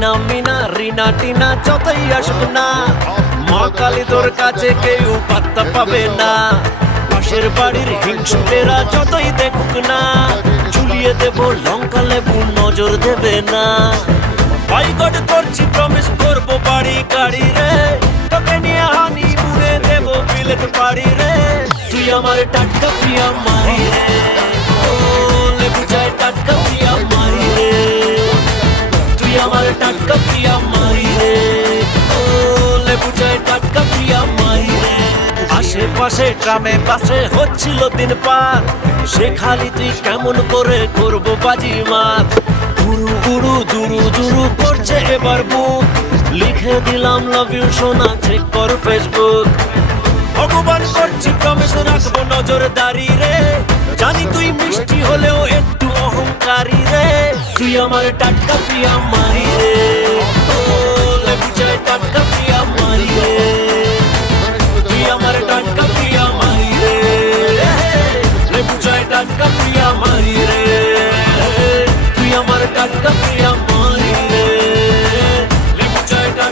টিনা মিনা রিনা টিনা যতই আসুক না, মা কালী তোর কাছে কেউ পাত্তা পাবে না। পাশের বাড়ির হিংসুটেরা যতই দেখুক না, ঝুলিয়ে দেব লঙ্কা লেবু, নজর দেবে না। বাই গড করছি প্রমিস, করবো বাড়ি গাড়ি রে, তোকে নিয়ে হানিমুনে দেব বিলেত বাড়ি রে। তুই আমার টাটকা প্রিয়া মারি রে, ও লেবু চাই টাটকা প্রিয়া মারি রে। তুই আমার টাটকা প্রিয়া মারি রে, ও লেবু চাই টাটকা প্রিয়া মারি রে। আশেপাশে গ্রামে পাশে হচ্ছিল দিন পার, সে খালি তুই কেমন করে করবো বাজি মার। গুরু গুরু জুরু জুরু করছে এবার বুক, লিখে দিলাম লাভ ইউ সোনা, চেক কর ফেসবুক। ভগবান করছি প্রমিস, রাখবো নজরদারি রে, জানি তুই মিষ্টি হলেও একটু অহংকারী রে। তুই আমার টাটকা প্রিয়া মারি